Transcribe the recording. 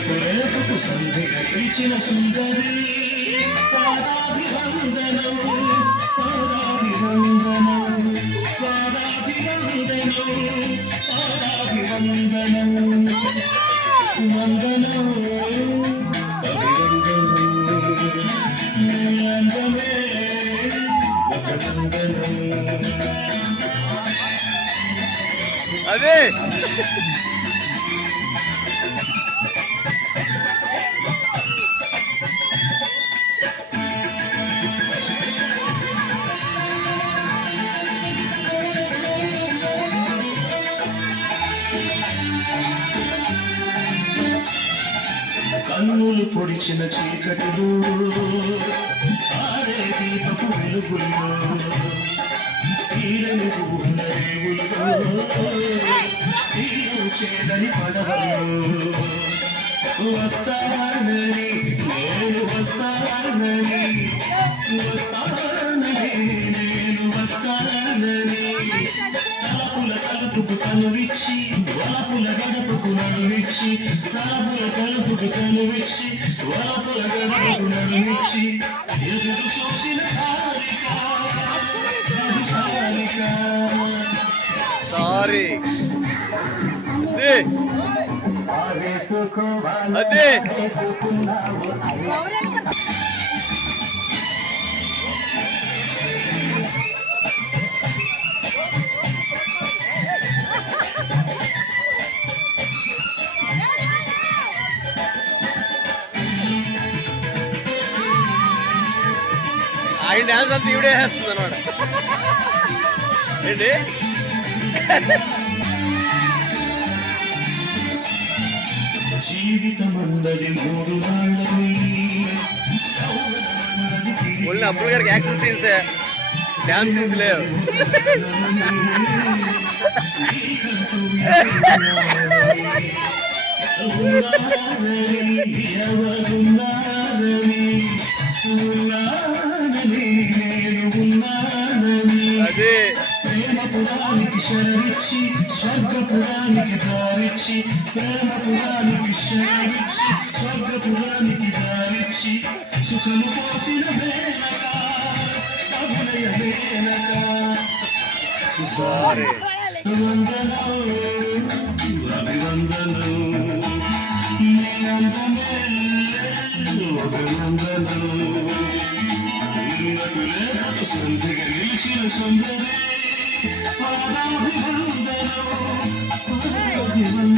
రేపు రేపుకు పిలిచిన సుందరి పాదాభివందనం పాదాభివందనం పాదాభివందనం పాదాభివందనం వందనం అందమే ఒక వందనం అదే. కన్నులు పొడిచిన చీకటిలో ఆరే దీపపు వెలుగుల్లో తీరని ఊహన రేవుల్లో. తీరు చేదని వస్తానని నేను వస్తానని వస్తానని నేను వస్తానని. తలపుల కలుపుకు తనువిచ్చి నడువిచ్చి తలపుల కలుపుకు తనువిచ్చి వలపుల గడపకు నడువిచ్చి ఎదురు చూసిన సారిక అది సారిక సారీ. అదే. అదే. ఆయన డాన్స్ అంతా ఈవిడే వేస్తుంది అనమాట ఏంటి? ఓన్లీ అప్పుల్ గారికి యాక్షన్ సీన్స్. డాన్స్ సీన్స్ లేవు. అదే ಪುರಾಣಿಕೆ ಶರಣಿಸಿ ಸ್ವರ್ಗ ಪುರಾಣಿಕೆ ಧಾರಿಸಿ ಪ್ರೇಮ ಪುರಾಣಿಕೆ ಶರಣಿಸಿ ಸ್ವರ್ಗ ಪುರಾಣಿಕೆ ಧಾರಿಸಿ ಸುಖನು ಕೋಸಿನ ಬೇನಕ ಅಭಿನಯ ಬೇನಕ ಸಾರೆ ವಂದನೋ ಅಭಿವಂದನೋ ಅಭಿವಂದನೋ ಸಂಧಿಗೆ ನಿಲ್ಲಿಸಿದ ಸುಂದರೇ Hey!